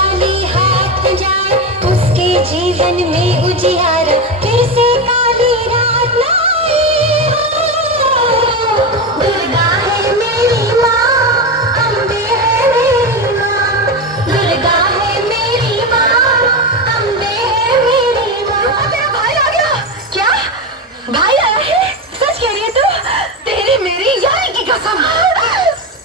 खाली हाथ न जाए, उसके जीवन में उजियारा फिर से काली रात न आए। दुर्गा है मेरी माँ, अम्बे है मेरी माँ, दुर्गा है मेरी माँ, अम्बे है मेरी माँ। तेरा भाई आ गया क्या? भाई आया है? सच कह रही है तू? तेरी मेरी यारी की कसम।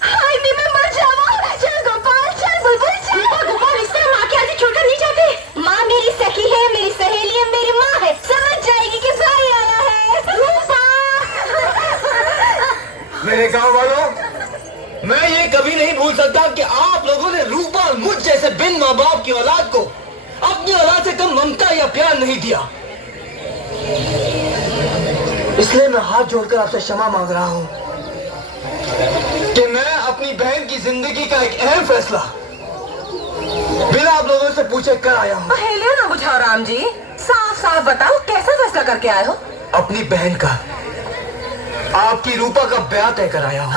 हाय नी मैं मर जाऊँ। चल गोपाल, चल बुलबुल, चल। गोपाल इस तरह माँ के आगे छोड़कर नहीं जाते। माँ मेरी सखी है, मेरी सहेली है, मेरी माँ है, समझ जाएगी कि भाई आया है। रूपा। मेरे गांव वालों, मैं ये कभी नहीं भूल सकता कि आप लोगों ने रूपा और मुझ जैसे बिन माँ बाप की औलाद को अपनी औलाद से कम ममता या प्यार नहीं दिया। इसलिए मैं हाथ जोड़कर आपसे क्षमा मांग रहा हूं कि मैं अपनी बहन की जिंदगी का एक अहम फैसला बिना आप लोगों से पूछे कर आया हूं। पहले ना बुझाओ राम जी, साफ साफ बताओ कैसा फैसला करके आए हो? अपनी बहन का, आपकी रूपा का ब्याह तय कर आया हूं।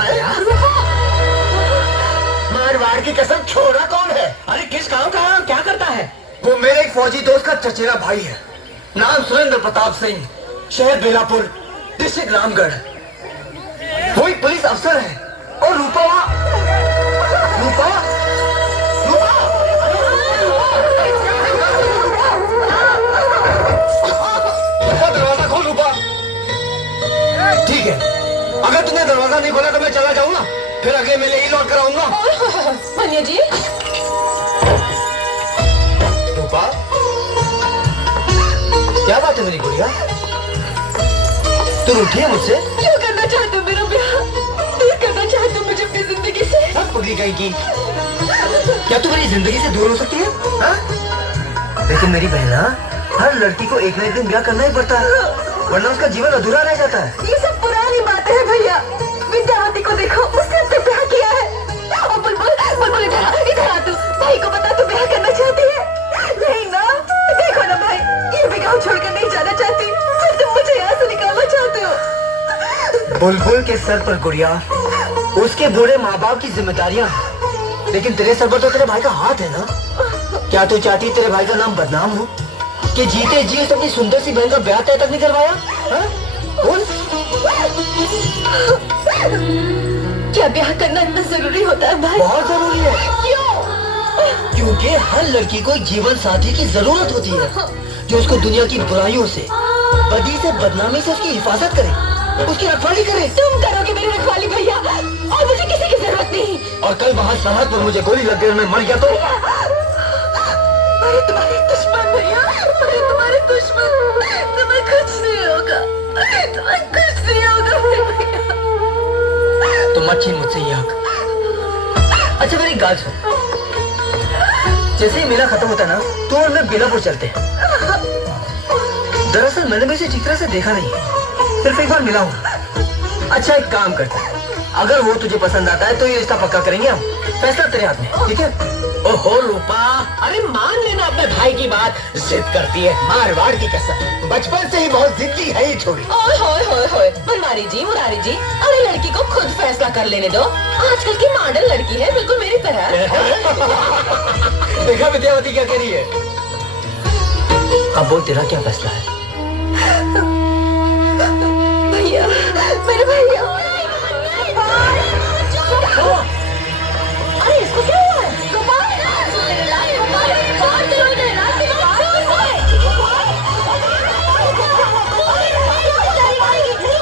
मारवाड़ की कसम, छोरा कौन है? अरे किस काम का है, क्या करता है? वो मेरे एक फौजी दोस्त का चचेरा भाई है, नाम सुरेंद्र प्रताप सिंह, शहर बेलापुर, डिस्ट्रिक्ट रामगढ़। वो एक पुलिस अफसर है। और रूपा रूपा रूपा दरवाजा खोल रूपा। ठीक है, अगर तुमने दरवाजा नहीं खोला तो मैं चला जाऊंगा, फिर अगले मेले ही लौट कर आऊंगा। भैया जी। रूपा, क्या बात है मेरी गुड़िया? तू रूठी है मुझसे? क्यों करना चाहते हो मेरा ब्याह? दूर करना चाहते हो मुझे अपनी जिंदगी से? सब पगड़ी गई की। क्या तू मेरी जिंदगी से दूर हो सकती है? हा? लेकिन मेरी बहना, हर लड़की को एक न एक दिन ब्याह करना ही पड़ता है, वरना उसका जीवन अधूरा रह जाता है। ये सब पुरानी बातें हैं भैया। विद्यावती को देखो, उसने अब तक ब्याह किया है। और बुलबुल, बुलबुल इधर आ तू। भाई को बता तू ब्याह करना चाहती है? नहीं ना? देखो ना भाई, ये भी गाँव छोड़कर नहीं जाना चाहती, फिर तुम मुझे यहाँ से निकालना चाहते हो। बुलबुल के सर पर गुड़िया, उसके बूढ़े माँ बाप की जिम्मेदारियां हैं, लेकिन तेरे सर पर तो तेरे भाई का हाथ है ना। क्या तू चाहती तेरे भाई का नाम बदनाम हो कि जीते जी उसने अपनी सुंदर सी बहन का ब्याह तय तक नहीं करवाया? बोल। क्या ब्याह करना इतना जरूरी होता है भाई? बहुत जरूरी है। क्यों? क्योंकि हर लड़की को एक जीवन साथी की जरूरत होती है, जो उसको दुनिया की बुराइयों से, बदी से, बदनामी से उसकी हिफाजत करे, उसकी रखवाली करे। तुम करोगे मेरी रखवाली भैया, और मुझे किसी की जरूरत नहीं। और कल वहाँ सरहद पर मुझे गोली लग गई और मैं मर गया तो? मैं तुम्हारे दुश्मन भैया, मैं तुम्हारे दुश्मन। तुम्हें कुछ नहीं होगा, तुम्हें कुछ नहीं होगा भैया। तो मत छीन मुझसे ये हक। अच्छा मेरी गाल सुन, जैसे ही मेला खत्म होता है ना, तो और मैं बेलापुर चलते हैं। दरअसल मैंने भी इसे ठीक तरह से देखा नहीं, सिर्फ एक बार मिला हूँ। अच्छा एक काम करते हैं, अगर वो तुझे पसंद आता है तो ये रिश्ता पक्का करेंगे हम। फैसला तेरे हाथ में, ठीक है? ओहो रूपा, अरे मान लेना अपने भाई की बात, जिद करती है। मारवाड़ की कसम, बचपन से ही बहुत जिद्दी है ये छोरी। ओए होए होए होए, बनवारी जी, मुरारी जी, अरे लड़की को खुद फैसला कर लेने दो। आजकल की मॉडर्न लड़की है, बिल्कुल मेरी तरह। देखा विद्यावती क्या कह रही है? अब बोल, तेरा क्या फैसला है? भैया, मेरे भैया। अरे इसको क्या हुआ है?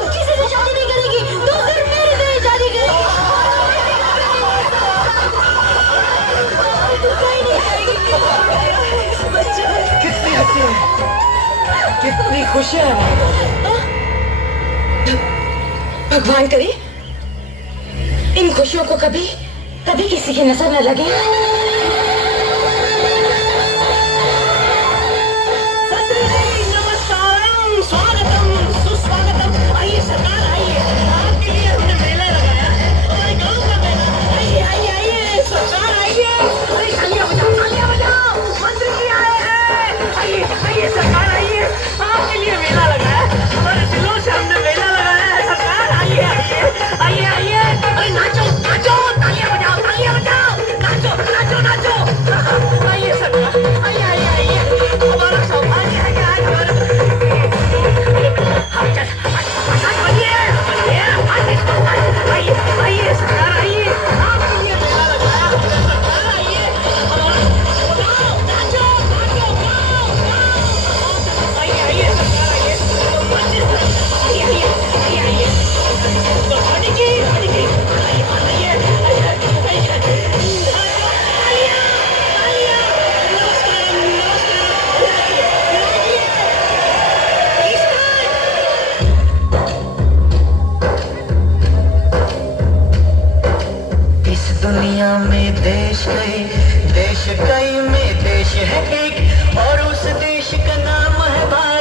किसी से शादी नहीं करेगी, तो सिर्फ मेरे से शादी करेगी। कितनी हंसी है, कितनी खुशी है। भगवान करे इन खुशियों को कभी कभी किसी की नजर न लगे। नमस्कारम, स्वागतम, सुस्वागतम। आइए सरकार, आइए, आपके लिए हमने मेला लगाया है, हमारे गांव का मेला। आइए आइए आइए सरकार, आइए। अरे तालियां बजाओ, तालियां बजाओ, मंत्री जी आए हैं। आइए आइए सरकार, आइए, आपके लिए मेला लगाया है, हमारे दिलों से हमने मेला लगाया है सरकार। आइए आइए आइए आइए। अरे नाचो नाचो, तालियां बजाओ, नाचो नाचो। दुनिया में देश कई में देश है एक, और उस देश का नाम है भारत।